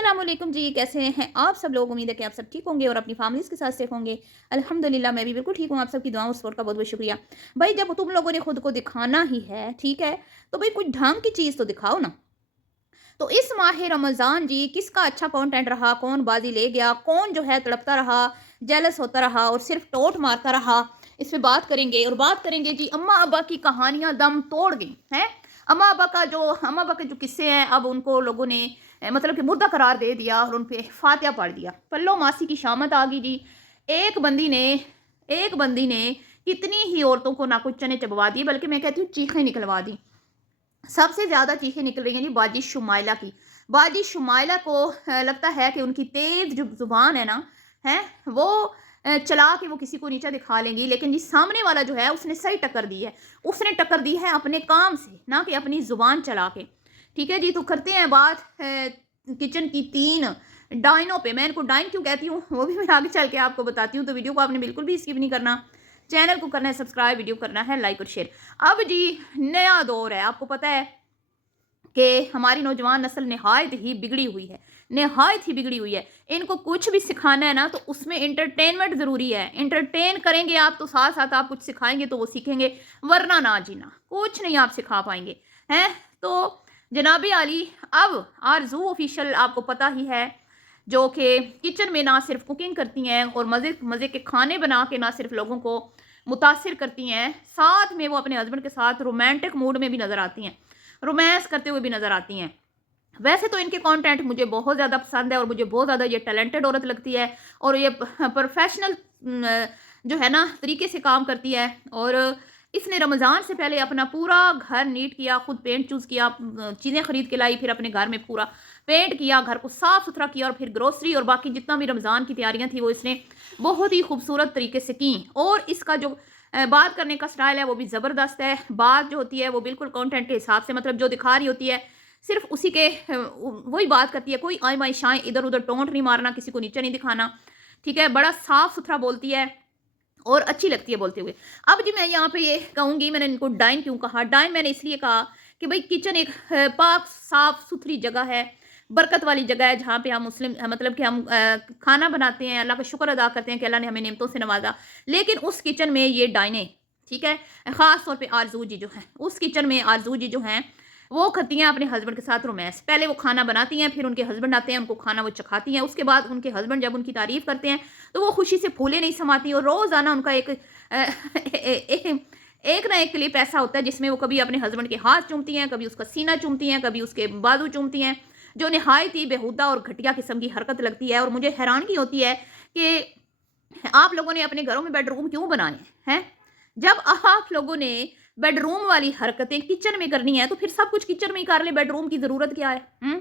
अस्सलामुअलैकुम जी, कैसे हैं आप सब लोग। उम्मीद है कि आप सब ठीक होंगे और अपनी फैमिलीज़ के साथ सेफ होंगे। अल्हम्दुलिल्लाह मैं भी बिल्कुल ठीक हूँ। आप सबकी दुआओं और सपोर्ट का बहुत-बहुत शुक्रिया। भाई जब तुम लोगों ने खुद को दिखाना ही है, ठीक है, तो भाई कोई ढंग की चीज़ तो दिखाओ ना। तो इस माह रमज़ान जी किसका अच्छा कंटेंट रहा, कौन बाजी ले गया, कौन जो है तड़पता रहा, जेलस होता रहा और सिर्फ टोंट मारता रहा, इस पे बात करेंगे। और बात करेंगे जी अम्मा अब्बा की कहानियां दम तोड़ गई हैं। अम्मा अब्बा के जो किस्से हैं, अब उनको लोगों ने मतलब कि मुर्दा करार दे दिया और उन पे फातिया पढ़ दिया। पल्लो मासी की शामत आ गई जी। एक बंदी ने एक बंदी ने कितनी ही औरतों को ना कुछ चने चबवा दिए, बल्कि मैं कहती हूँ चीखें निकलवा दी। सबसे ज़्यादा चीखें निकल रही हैं जी बाजी शुमाइला की। बाजी शुमाइला को लगता है कि उनकी तेज़ जो ज़ुबान है ना, हैं, वो चला के वो किसी को नीचा दिखा लेंगी, लेकिन जी सामने वाला जो है उसने सही टक्कर दी है। उसने टक्कर दी है अपने काम से, ना कि अपनी ज़ुबान चला के। ठीक है जी, तो करते हैं बात किचन की 3 डाइनों पे। मैं इनको डाइन क्यों कहती हूँ, वो भी मैं आगे चल के आपको बताती हूँ, तो वीडियो को आपने बिल्कुल भी स्किप नहीं करना। चैनल को करना है सब्सक्राइब, वीडियो करना है लाइक और शेयर। अब जी नया दौर है, आपको पता है कि हमारी नौजवान नस्ल नहायत ही बिगड़ी हुई है, नहायत ही बिगड़ी हुई है। इनको कुछ भी सिखाना है ना, तो उसमें इंटरटेनमेंट ज़रूरी है। इंटरटेन करेंगे आप तो साथ साथ आप कुछ सिखाएंगे तो वो सीखेंगे, वरना ना जीना कुछ नहीं आप सिखा पाएंगे, हैं। तो जनाबी आली, अब आरजू ऑफिशियल आपको पता ही है, जो कि किचन में ना सिर्फ कुकिंग करती हैं और मज़े मज़े के खाने बना के ना सिर्फ लोगों को मुतासिर करती हैं, साथ में वो अपने हस्बैंड के साथ रोमांटिक मूड में भी नज़र आती हैं, रोमांस करते हुए भी नज़र आती हैं। वैसे तो इनके कंटेंट मुझे बहुत ज़्यादा पसंद है और मुझे बहुत ज़्यादा ये टैलेंटेड औरत लगती है और ये प्रोफेशनल जो है ना तरीके से काम करती है। और इसने रमज़ान से पहले अपना पूरा घर नीट किया, खुद पेंट चूज़ किया, चीज़ें खरीद के लाई, फिर अपने घर में पूरा पेंट किया, घर को साफ़ सुथरा किया और फिर ग्रोसरी और बाकी जितना भी रमज़ान की तैयारियां थी वो इसने बहुत ही खूबसूरत तरीके से की। और इसका जो बात करने का स्टाइल है वो भी ज़बरदस्त है। बात जो होती है वो बिल्कुल कंटेंट के हिसाब से, मतलब जो दिखा रही होती है सिर्फ उसी के वही बात करती है। कोई आय माई शाएँ इधर उधर टोंट नहीं मारना, किसी को नीचा नहीं दिखाना, ठीक है। बड़ा साफ सुथरा बोलती है और अच्छी लगती है बोलते हुए। अब जी मैं यहाँ पे ये कहूँगी, मैंने इनको डाइन क्यों कहा। डाइन मैंने इसलिए कहा कि भाई किचन एक पाक साफ सुथरी जगह है, बरकत वाली जगह है, जहाँ पे हम मुस्लिम मतलब कि हम खाना बनाते हैं, अल्लाह का शुक्र अदा करते हैं कि अल्लाह ने हमें नेमतों से नवाजा। लेकिन उस किचन में ये डाइने, ठीक है, ख़ास तौर पे आरजू जी जो हैं, उस किचन में आरजू जी जो हैं वो करती हैं अपने हस्बैंड के साथ रोमांस। पहले वो खाना बनाती हैं, फिर उनके हस्बैंड आते हैं, उनको खाना वो चखाती हैं। उसके बाद उनके हस्बैंड जब उनकी तारीफ़ करते हैं तो वो खुशी से फूले नहीं समाती। और रोज़ाना उनका एक ना एक क्लिप ऐसा होता है जिसमें वो कभी अपने हस्बैंड के हाथ चूमती हैं, कभी उसका सीना चूमती हैं, कभी उसके बाजू चूमती हैं, जो नहायत ही बेहुदा और घटिया किस्म की हरकत लगती है। और मुझे हैरानगी होती है कि आप लोगों ने अपने घरों में बेडरूम क्यों बनाए हैं? जब आप लोगों ने बेडरूम वाली हरकतें किचन में करनी है तो फिर सब कुछ किचन में ही कर ले, बेडरूम की ज़रूरत क्या है?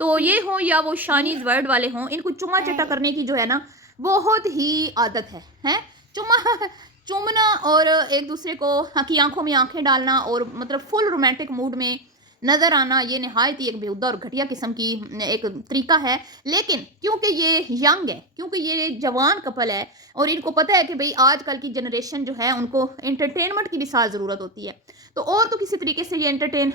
तो ये हो या वो चाइनीज़ वर्ड वाले हों, इनको चुमा चटा करने की जो है ना बहुत ही आदत है, हैं? चुमा चूमना और एक दूसरे को की आंखों में आंखें डालना और मतलब फुल रोमांटिक मूड में नज़र आना, ये नहायत ही एक बेहुदा और घटिया किस्म की एक तरीका है। लेकिन क्योंकि ये यंग है, क्योंकि ये जवान कपल है और इनको पता है कि भाई आजकल की जनरेशन जो है उनको एंटरटेनमेंट की भी साथ ज़रूरत होती है, तो और तो किसी तरीके से ये एंटरटेन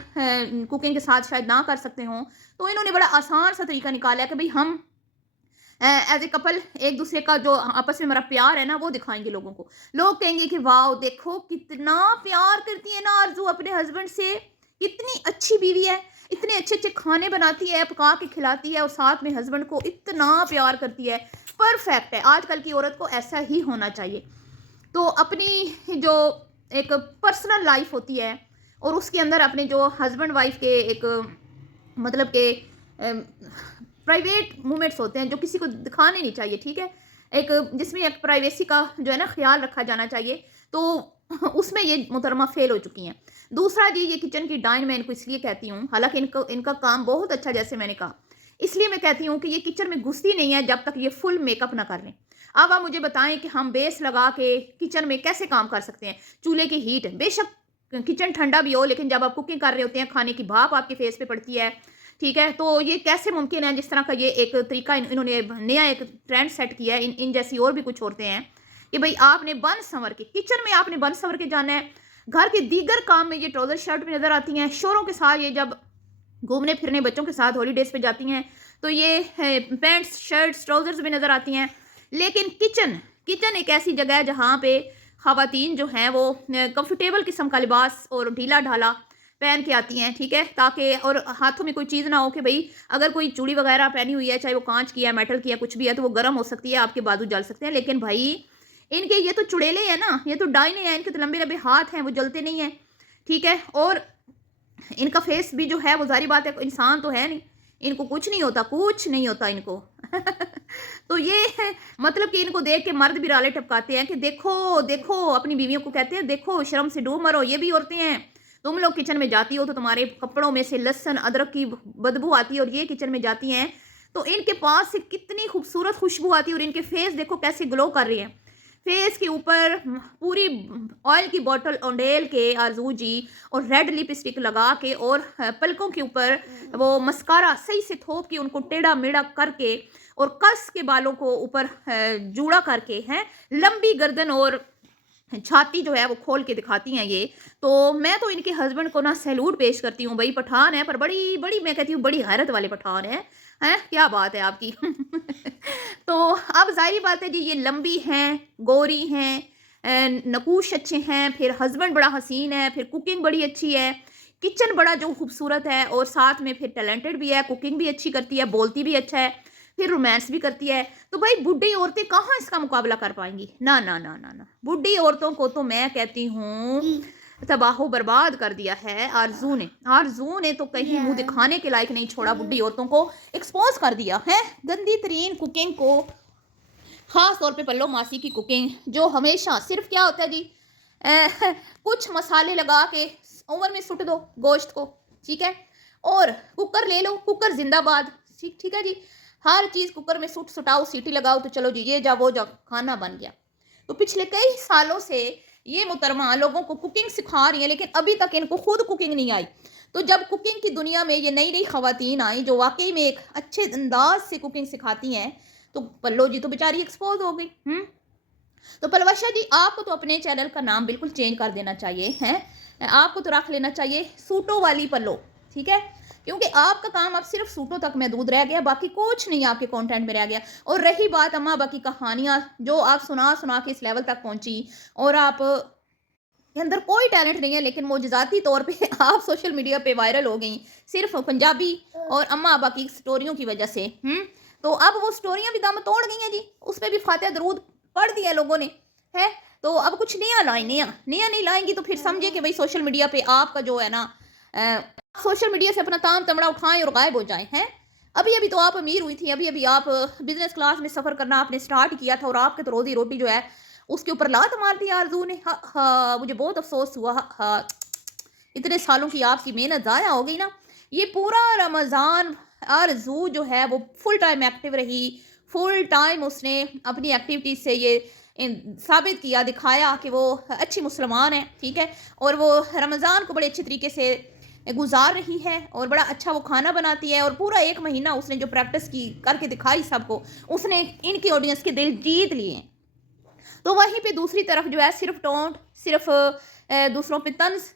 कुकिंग के साथ शायद ना कर सकते हों, तो इन्होंने बड़ा आसान सा तरीका निकाला है कि भाई हम एज ए कपल एक दूसरे का जो आपस में हमारा प्यार है ना वो दिखाएंगे लोगों को। लोग कहेंगे कि वाह देखो कितना प्यार करती है ना आरजू अपने हस्बैंड से, कितनी अच्छी बीवी है, इतने अच्छे अच्छे खाने बनाती है, पका के खिलाती है और साथ में हस्बैंड को इतना प्यार करती है। परफेक्ट है, आजकल की औरत को ऐसा ही होना चाहिए। तो अपनी जो एक पर्सनल लाइफ होती है और उसके अंदर अपने जो हस्बैंड वाइफ के एक मतलब के प्राइवेट मोमेंट्स होते हैं जो किसी को दिखाने नहीं चाहिए, ठीक है। एक जिसमें एक प्राइवेसी का जो है ना ख्याल रखा जाना चाहिए, तो उसमें ये मुहतरमा फेल हो चुकी हैं। दूसरा जी, ये किचन की डाइन मैं इनको इसलिए कहती हूँ, हालांकि इनको इनका काम बहुत अच्छा, जैसे मैंने कहा, इसलिए मैं कहती हूँ कि ये किचन में घुसती नहीं है जब तक ये फुल मेकअप ना कर लें। अब आप मुझे बताएं कि हम बेस लगा के किचन में कैसे काम कर सकते हैं। चूल्हे की हीट, बेशक किचन ठंडा भी हो, लेकिन जब आप कुकिंग कर रहे होते हैं खाने की भाप आपके फेस पे पड़ती है, ठीक है। तो ये कैसे मुमकिन है, जिस तरह का ये एक तरीका इन्होंने नया एक ट्रेंड सेट किया है, इन जैसी और भी कुछ औरतें हैं कि भाई आपने बन संवर के किचन में आपने बन संवर के जाना है। घर के दीगर काम में ये ट्राउजर शर्ट में नजर आती हैं, शोरों के साथ ये जब घूमने फिरने बच्चों के साथ हॉलीडेज पे जाती हैं तो ये पैंट्स, शर्ट्स, ट्राउज़र्स भी नज़र आती हैं। लेकिन किचन एक ऐसी जगह है जहाँ पे ख़वातीन जो हैं वो कंफर्टेबल किस्म का लिबास और ढीला ढाला पहन के आती हैं, ठीक है, ताकि और हाथों में कोई चीज़ ना हो कि भाई अगर कोई चूड़ी वगैरह पहनी हुई है, चाहे वो कांच की है, मेटल की है, कुछ भी है, तो वो गर्म हो सकती है, आपके बाजू जल सकते हैं। लेकिन भाई इनके ये तो चुड़ैले हैं ना, ये तो डाइने हैं, इनके तो लंबे लंबे हाथ हैं, वो जलते नहीं हैं, ठीक है। और इनका फेस भी जो है वो जारी बात है, इंसान तो है नहीं, इनको कुछ नहीं होता, कुछ नहीं होता इनको। तो ये है मतलब कि इनको देख के मर्द भी राले टपकाते हैं कि देखो देखो, अपनी बीवियों को कहते हैं देखो शर्म से डूब मरो, ये भी औरतें हैं। तुम लोग किचन में जाती हो तो तुम्हारे कपड़ों में से लहसुन अदरक की बदबू आती है, और ये किचन में जाती हैं तो इनके पास से कितनी खूबसूरत खुशबू आती है, और इनके फेस देखो कैसे ग्लो कर रहे हैं। फेस के ऊपर पूरी ऑयल की बोतल उंडेल के आरजू जी, और रेड लिपस्टिक लगा के, और पलकों के ऊपर वो मस्कारा सही से थोप के, उनको टेढ़ा मेढ़ा करके, और कस के बालों को ऊपर जूड़ा करके हैं, लंबी गर्दन और छाती जो है वो खोल के दिखाती हैं ये। तो मैं तो इनके हस्बैंड को ना सैल्यूट पेश करती हूँ। भाई पठान है, पर बड़ी बड़ी मैं कहती हूँ बड़ी गैरत वाले पठान हैं, क्या बात है आपकी। तो अब ज़ाहिर बात है जी, ये लंबी हैं, गोरी हैं, नकूश अच्छे हैं, फिर हस्बैंड बड़ा हसीन है, फिर कुकिंग बड़ी अच्छी है, किचन बड़ा जो खूबसूरत है, और साथ में फिर टैलेंटेड भी है, कुकिंग भी अच्छी करती है, बोलती भी अच्छा है, फिर रोमांस भी करती है। तो भाई बूढ़ी औरतें कहाँ इसका मुकाबला कर पाएंगी? ना ना ना ना ना, बूढ़ी औरतों को तो मैं कहती हूँ तबाहो बर्बाद कर दिया है आरजू ने तो कहीं मुंह दिखाने के लायक नहीं छोड़ा, बूढ़ी औरतों को एक्सपोज कर दिया है गंदी तरीन कुकिंग को। ख़ास तौर पे पल्लो मासी की कुकिंग, जो हमेशा सिर्फ क्या होता है जी, कुछ मसाले लगा के ओवन में सुट दो गोश्त को, ठीक है, और कुकर ले लो, कुकर जिंदाबाद, ठीक ठीक है जी, हर चीज़ कुकर में सुटाओ, सीटी लगाओ, तो चलो जी ये जा वो जा, खाना बन गया। तो पिछले कई सालों से ये मुहतरमा लोगों को कुकिंग सिखा रही है, लेकिन अभी तक इनको खुद कुकिंग नहीं आई। तो जब कुकिंग की दुनिया में ये नई नई खवातीन आई जो वाकई में एक अच्छे अंदाज से कुकिंग सिखाती हैं, तो पल्लो जी तो बेचारी एक्सपोज हो गई। तो पलवशा जी, आपको तो अपने चैनल का नाम बिल्कुल चेंज कर देना चाहिए, हैं, आपको तो रख लेना चाहिए सूटों वाली पल्लो, ठीक है, क्योंकि आपका काम अब सिर्फ सूटों तक महदूद रह गया, बाकी कुछ नहीं आपके कंटेंट में रह गया। और रही बात अम्मा अब्बा की कहानियाँ जो आप सुना सुना के इस लेवल तक पहुंची, और आप के अंदर कोई टैलेंट नहीं है, लेकिन मोजज़ाती तौर पे आप सोशल मीडिया पे वायरल हो गई सिर्फ पंजाबी और अम्मा अब्बा की स्टोरियों की वजह से। तो अब वो स्टोरियाँ भी दम तोड़ गई हैं जी, उस पर भी फातिहा दरूद पढ़ दिया लोगों ने, है। तो अब कुछ नया लाए, नया नहीं लाएंगी तो फिर समझे कि भाई सोशल मीडिया पे आपका जो है ना, सोशल मीडिया से अपना ताम तमड़ा उठाएं और गायब हो जाएं, हैं। अभी अभी तो आप अमीर हुई थी, अभी अभी आप बिजनेस क्लास में सफ़र करना आपने स्टार्ट किया था, और आपके तो रोजी रोटी जो है उसके ऊपर लात मार दी आरजू ने। हाँ, मुझे बहुत अफसोस हुआ। हाँ, इतने सालों की आपकी मेहनत ज़ाया हो गई ना। ये पूरा रमज़ान आरजू जो है वो फुल टाइम एक्टिव रही, फुल टाइम उसने अपनी एक्टिविटीज़ से ये साबित किया, दिखाया कि वो अच्छी मुसलमान है, ठीक है, और वो रमज़ान को बड़े अच्छे तरीके से गुजार रही है, और बड़ा अच्छा वो खाना बनाती है, और पूरा 1 महीना उसने जो प्रैक्टिस की करके दिखाई सबको, उसने इनकी ऑडियंस के दिल जीत लिए। तो वहीं पे दूसरी तरफ जो है सिर्फ टोंट, सिर्फ दूसरों पे तंज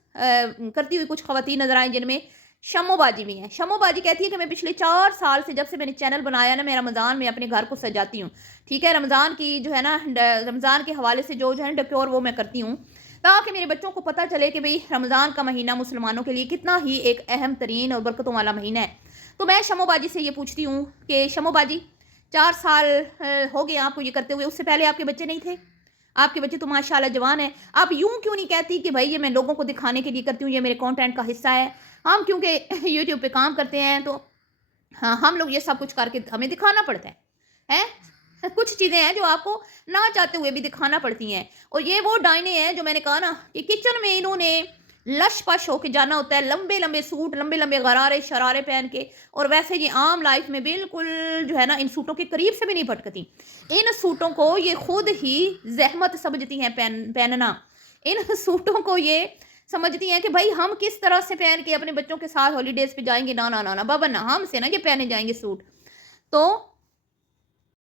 करती हुई कुछ खवातीन नजर आई, जिनमें शमोबाजी भी हैं। शमोबाजी कहती है कि मैं पिछले 4 साल से, जब से मैंने चैनल बनाया ना, मैं रमज़ान में अपने घर को सजाती हूँ, ठीक है, रमज़ान की जो है ना, रमज़ान के हवाले से जो है डेकोर वो मैं करती हूँ, ताकि मेरे बच्चों को पता चले कि भाई रमज़ान का महीना मुसलमानों के लिए कितना ही एक अहम तरीन और बरकतों वाला महीना है। तो मैं शमोबाजी से ये पूछती हूँ कि शमोबाजी, 4 साल हो गए आपको ये करते हुए, उससे पहले आपके बच्चे नहीं थे? आपके बच्चे तो माशाल्लाह जवान है। आप यूं क्यों नहीं कहती कि भाई ये मैं लोगों को दिखाने के लिए करती हूँ, ये मेरे कंटेंट का हिस्सा है। हम क्योंकि यूट्यूब पे काम करते हैं, तो हाँ, हम लोग ये सब कुछ करके हमें दिखाना पड़ता है। कुछ चीज़ें हैं जो आपको ना चाहते हुए भी दिखाना पड़ती हैं, और ये वो डायने हैं जो मैंने कहा ना कि किचन में इन्होंने लश पश होके जाना होता है, लंबे लंबे सूट, लंबे लंबे गरारे शरारे पहन के, और वैसे ये आम लाइफ में बिल्कुल जो है ना इन सूटों के करीब से भी नहीं भटकती। इन सूटों को ये खुद ही जहमत समझती हैं पहनना। इन सूटों को ये समझती हैं कि भाई हम किस तरह से पहन के अपने बच्चों के साथ हॉलीडेज पे जाएंगे। ना ना ना ना बाबा ना, हमसे ना ये पहने जाएंगे सूट। तो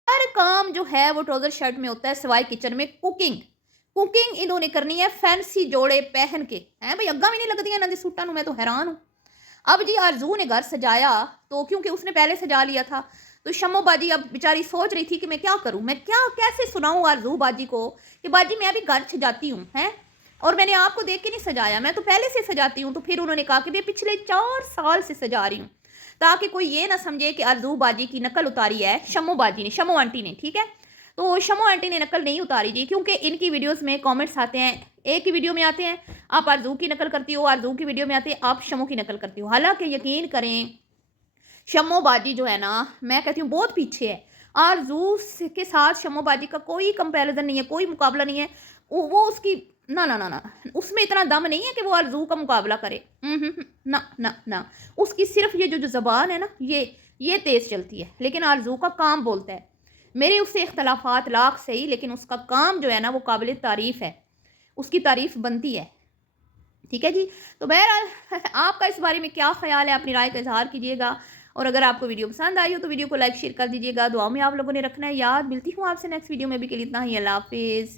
हर काम जो है वो ट्राउजर शर्ट में होता है, सिवाय किचन में कुकिंग इन्होंने करनी है फैंसी जोड़े पहन के, हैं भाई, अग्गा भी नहीं लगती इन्हों के सूटां नूं। मैं तो हैरान हूँ। अब जी आरज़ू ने घर सजाया, तो क्योंकि उसने पहले सजा लिया था, तो शम्मो बाजी अब बेचारी सोच रही थी कि मैं क्या करूँ, मैं क्या कैसे सुनाऊँ आरज़ू बाजी को कि बाजी मैं अभी घर सजाती हूँ, हैं? और मैंने आपको देख के नहीं सजाया, मैं तो पहले से सजाती हूँ। तो फिर उन्होंने कहा कि मैं पिछले 4 साल से सजा रही हूँ, ताकि कोई ये ना समझे कि आरज़ू बाजी की नकल उतारी है शम्मो बाजी ने, शम्मो आंटी ने, ठीक है? तो शम्मो आंटी ने नकल नहीं उतारी जी, क्योंकि इनकी वीडियोज़ में कमेंट्स आते हैं, एक ही वीडियो में आते हैं आप आरज़ू की नकल करती हो, आरज़ू की वीडियो में आते हैं आप शम्मो की नकल करती हो। हालाँकि यकीन करें, शम्मो बाजी जो है ना, मैं कहती हूँ बहुत पीछे है। आरज़ू के साथ शम्मो बाजी का कोई कंपैरिजन नहीं है, कोई मुकाबला नहीं है। वो उसकी ना ना ना ना, उसमें इतना दम नहीं है कि वो आरज़ू का मुकाबला करे। ना ना ना, उसकी सिर्फ ये जो ज़बान है ना, ये तेज़ चलती है, लेकिन आरज़ू का काम बोलता है। मेरे उससे इख्तलाफात लाख सही, लेकिन उसका काम जो है ना वो काबिल तारीफ़ है, उसकी तारीफ़ बनती है। ठीक है जी। तो बहरहाल आपका इस बारे में क्या ख्याल है, अपनी राय का इज़हार कीजिएगा। और अगर आपको वीडियो पसंद आई हो तो वीडियो को लाइक शेयर कर दीजिएगा। दुआ में आप लोगों ने रखना है याद। मिलती हूँ आपसे नेक्स्ट वीडियो में, भी के लिए इतना ही। अल्लाह हाफ़िज़।